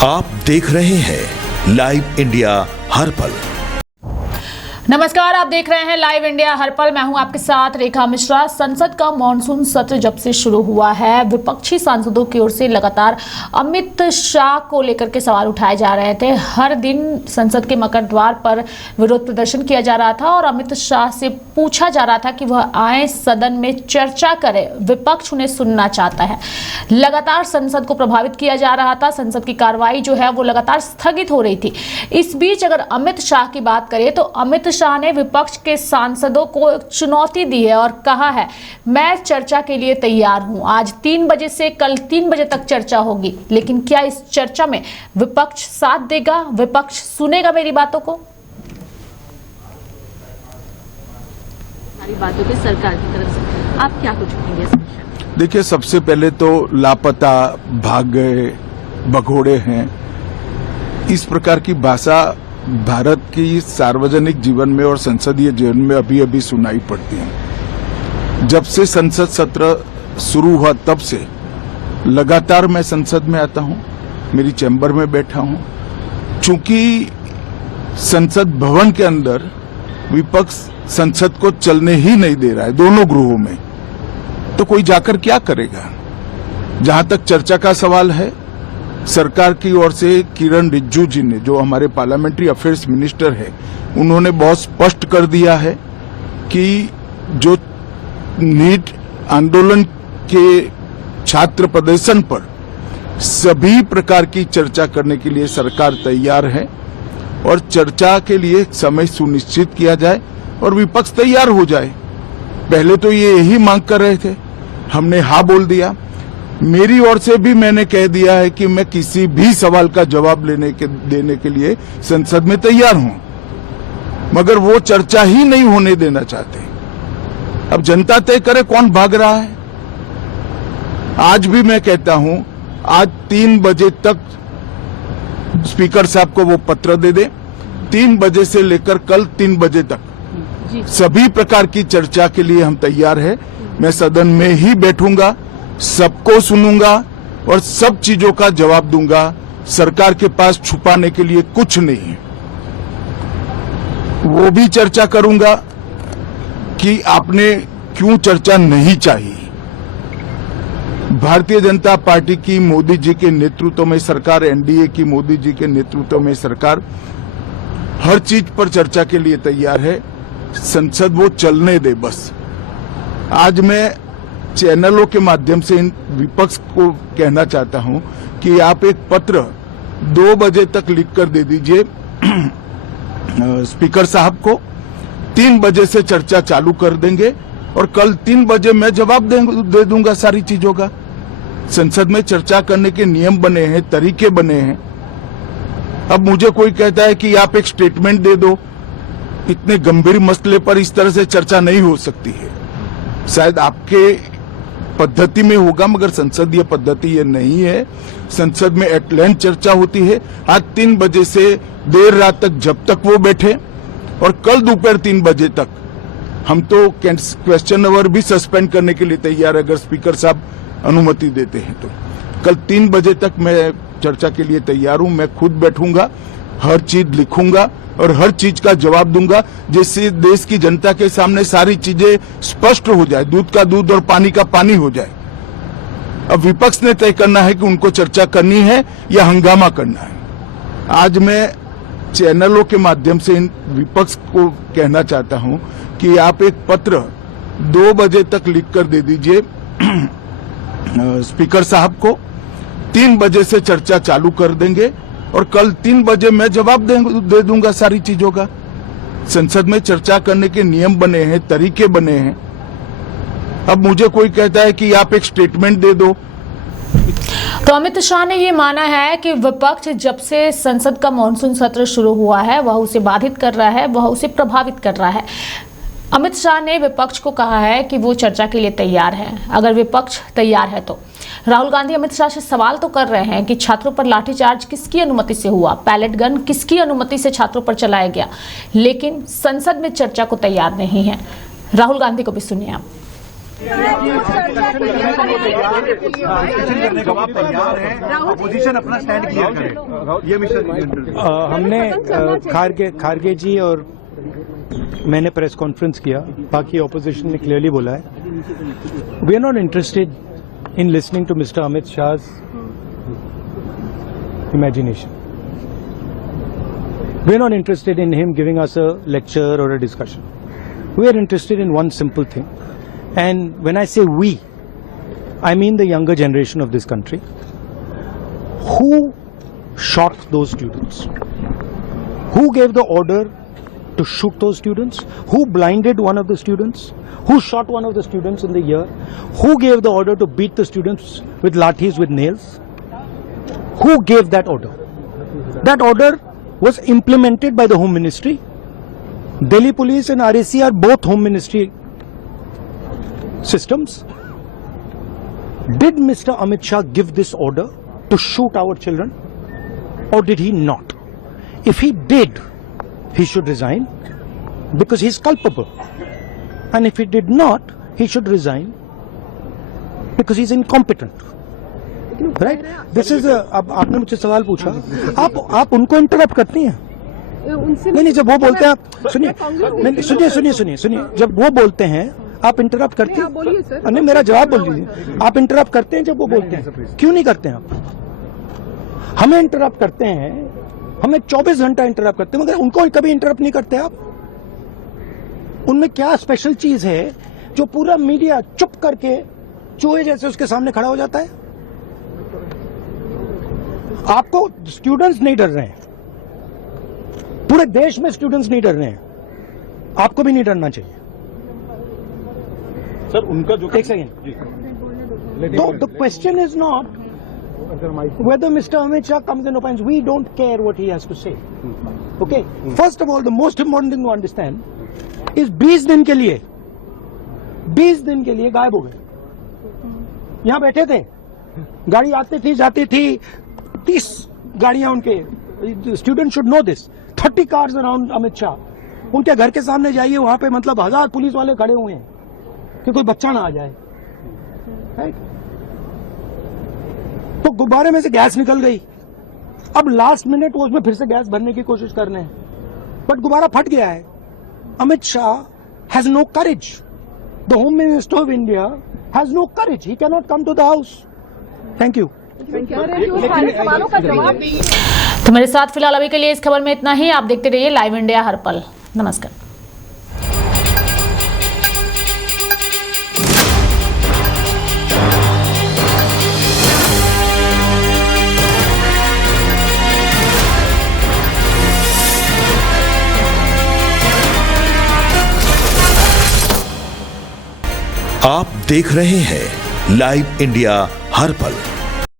आप देख रहे हैं लाइव इंडिया हर पल। नमस्कार, आप देख रहे हैं लाइव इंडिया हर पल। मैं हूं आपके साथ रेखा मिश्रा। संसद का मॉनसून सत्र जब से शुरू हुआ है, विपक्षी सांसदों की ओर से लगातार अमित शाह को लेकर के सवाल उठाए जा रहे थे। हर दिन संसद के मकर द्वार पर विरोध प्रदर्शन किया जा रहा था और अमित शाह से पूछा जा रहा था कि वह आए, सदन में चर्चा करें। विपक्ष उन्हें सुनना चाहता है। लगातार संसद को प्रभावित किया जा रहा था। संसद की कार्रवाई जो है वो लगातार स्थगित हो रही थी। इस बीच अगर अमित शाह की बात करें तो अमित शाह ने विपक्ष के सांसदों को चुनौती दी है और कहा है, मैं चर्चा के लिए तैयार हूं। आज 3 बजे से कल 3 बजे तक चर्चा होगी, लेकिन क्या इस चर्चा में विपक्ष साथ देगा? विपक्ष सुनेगा मेरी बातों को? सारी बातों पे सरकार की तरफ से आप क्या कुछ कहेंगे? देखिए, सबसे पहले तो लापता, भाग गए, भगोड़े हैं, इस प्रकार की भाषा भारत की सार्वजनिक जीवन में और संसदीय जीवन में अभी अभी सुनाई पड़ती है। जब से संसद सत्र शुरू हुआ तब से लगातार मैं संसद में आता हूं, मेरी चैम्बर में बैठा हूं। चूंकि संसद भवन के अंदर विपक्ष संसद को चलने ही नहीं दे रहा है, दोनों गृहों में, तो कोई जाकर क्या करेगा? जहां तक चर्चा का सवाल है, सरकार की ओर से किरण रिजिजू जी ने, जो हमारे पार्लियामेंट्री अफेयर्स मिनिस्टर है, उन्होंने बहुत स्पष्ट कर दिया है कि जो नीट आंदोलन के छात्र प्रदर्शन पर सभी प्रकार की चर्चा करने के लिए सरकार तैयार है और चर्चा के लिए समय सुनिश्चित किया जाए और विपक्ष तैयार हो जाए। पहले तो ये यही मांग कर रहे थे, हमने हाँ बोल दिया। मेरी ओर से भी मैंने कह दिया है कि मैं किसी भी सवाल का जवाब देने के लिए संसद में तैयार हूं, मगर वो चर्चा ही नहीं होने देना चाहते। अब जनता तय करे कौन भाग रहा है। आज भी मैं कहता हूं, आज 3 बजे तक स्पीकर साहब को वो पत्र दे दे। 3 बजे से लेकर कल 3 बजे तक सभी प्रकार की चर्चा के लिए हम तैयार हैं। मैं सदन में ही बैठूंगा, सबको सुनूंगा और सब चीजों का जवाब दूंगा। सरकार के पास छुपाने के लिए कुछ नहीं है। वो भी चर्चा करूंगा कि आपने क्यों चर्चा नहीं चाहिए। भारतीय जनता पार्टी की मोदी जी के नेतृत्व में सरकार, एनडीए की मोदी जी के नेतृत्व में सरकार हर चीज पर चर्चा के लिए तैयार है। संसद वो चलने दे बस। आज मैं चैनलों के माध्यम से इन विपक्ष को कहना चाहता हूं कि आप एक पत्र 2 बजे तक लिखकर दे दीजिए स्पीकर साहब को। 3 बजे से चर्चा चालू कर देंगे और कल 3 बजे मैं जवाब दे दूंगा सारी चीजों का। संसद में चर्चा करने के नियम बने हैं, तरीके बने हैं। अब मुझे कोई कहता है कि आप एक स्टेटमेंट दे दो। इतने गंभीर मसले पर इस तरह से चर्चा नहीं हो सकती है। शायद आपके पद्धति में होगा, मगर संसदीय पद्धति ये नहीं है। संसद में एट लेंथ चर्चा होती है। आज 3 बजे से देर रात तक, जब तक वो बैठे, और कल दोपहर 3 बजे तक हम तो क्वेश्चन आवर भी सस्पेंड करने के लिए तैयार है, अगर स्पीकर साहब अनुमति देते हैं तो। कल 3 बजे तक मैं चर्चा के लिए तैयार हूं। मैं खुद बैठूंगा, हर चीज लिखूंगा और हर चीज का जवाब दूंगा, जिससे देश की जनता के सामने सारी चीजें स्पष्ट हो जाए, दूध का दूध और पानी का पानी हो जाए। अब विपक्ष ने तय करना है कि उनको चर्चा करनी है या हंगामा करना है। आज मैं चैनलों के माध्यम से इन विपक्ष को कहना चाहता हूं कि आप एक पत्र 2 बजे तक लिखकर दे दीजिए स्पीकर साहब को। 3 बजे से चर्चा चालू कर देंगे और कल 3 बजे मैं जवाब दे दूंगा सारी चीजों का। संसद में चर्चा करने के नियम बने हैं, तरीके बने हैं। अब मुझे कोई कहता है कि आप एक स्टेटमेंट दे दो। तो अमित शाह ने ये माना है कि विपक्ष जब से संसद का मॉनसून सत्र शुरू हुआ है, वह उसे बाधित कर रहा है, वह उसे प्रभावित कर रहा है। अमित शाह ने विपक्ष को कहा है कि वो चर्चा के लिए तैयार है, अगर विपक्ष तैयार है तो। राहुल गांधी अमित शाह से सवाल तो कर रहे हैं कि छात्रों पर लाठीचार्ज किसकी अनुमति से हुआ, पैलेट गन किसकी अनुमति से छात्रों पर चलाया गया, लेकिन संसद में चर्चा को तैयार नहीं है। राहुल गांधी को भी सुनिए आप। अपोजिशन अपना स्टैंड क्लियर करे, ये मिशन हमने खारगे जी और मैंने प्रेस कॉन्फ्रेंस किया, बाकी ऑपोजिशन ने क्लियरली बोला है we are not interested in listening to Mister Amit Shah's imagination. We are not interested in him giving us a lecture or a discussion. We are interested in one simple thing. And when I say we, I mean the younger generation of this country. Who shot those students? Who gave the order to shoot those students? Who blinded one of the students? Who shot one of the students in the ear? Who gave the order to beat the students with lathis, with nails? Who gave that order? That order was implemented by the Home Ministry. Delhi Police and RAC are both Home Ministry systems. Did Mr. Amit Shah give this order to shoot our children, or did he not? If he did, he should resign because he is culpable. And if he did not, he should resign because he is incompetent. Right this is अब आपने मुझसे सवाल पूछा, आप उनको interrupt करती हैं? नहीं, जब वो बोलते हैं आप सुनिए, जब वो बोलते हैं आप इंटरप्ट करते हैं? नहीं, मेरा जवाब बोल लीजिए। आप इंटरप्ट करते हैं जब वो बोलते हैं? क्यों नहीं करते हैं आप? हमें इंटरप्ट करते हैं, हमें 24 घंटा इंटरप्ट करते हैं, मगर उनको कभी इंटरप्ट नहीं करते आप? उनमें क्या स्पेशल चीज है जो पूरा मीडिया चुप करके चूहे जैसे उसके सामने खड़ा हो जाता है? आपको स्टूडेंट्स नहीं डर रहे हैं, पूरे देश में स्टूडेंट्स नहीं डर रहे हैं, आपको भी नहीं डरना चाहिए। सर उनका जो एक सेकेंड, तो the question is not whether Mr. Amit Shah comes and opines. We don't care what he has to say. Okay? First of all, the most important thing to understand is 20 दिन के लिए गायब हो गए। यहां बैठे थे, गाड़ी आती थी जाती थी, 30 गाड़ियां उनके, student should know this, 30 cars around Amit Shah. उनके घर के सामने जाइए, वहां पे मतलब 1000 पुलिस वाले खड़े हुए हैं कि कोई बच्चा ना आ जाए। राइट? तो गुब्बारे में से गैस निकल गई, अब लास्ट मिनट वो उसमें फिर से गैस भरने की कोशिश कर रहे हैं, बट गुब्बारा फट गया है। Amit Shah has no courage, the home minister of India has no courage, he can not come to the house. Thank you. तो मेरे साथ फिलहाल अभी के लिए इस खबर में इतना ही। आप देखते रहिए लाइव इंडिया हर पल। नमस्कार। आप देख रहे हैं लाइव इंडिया हर पल।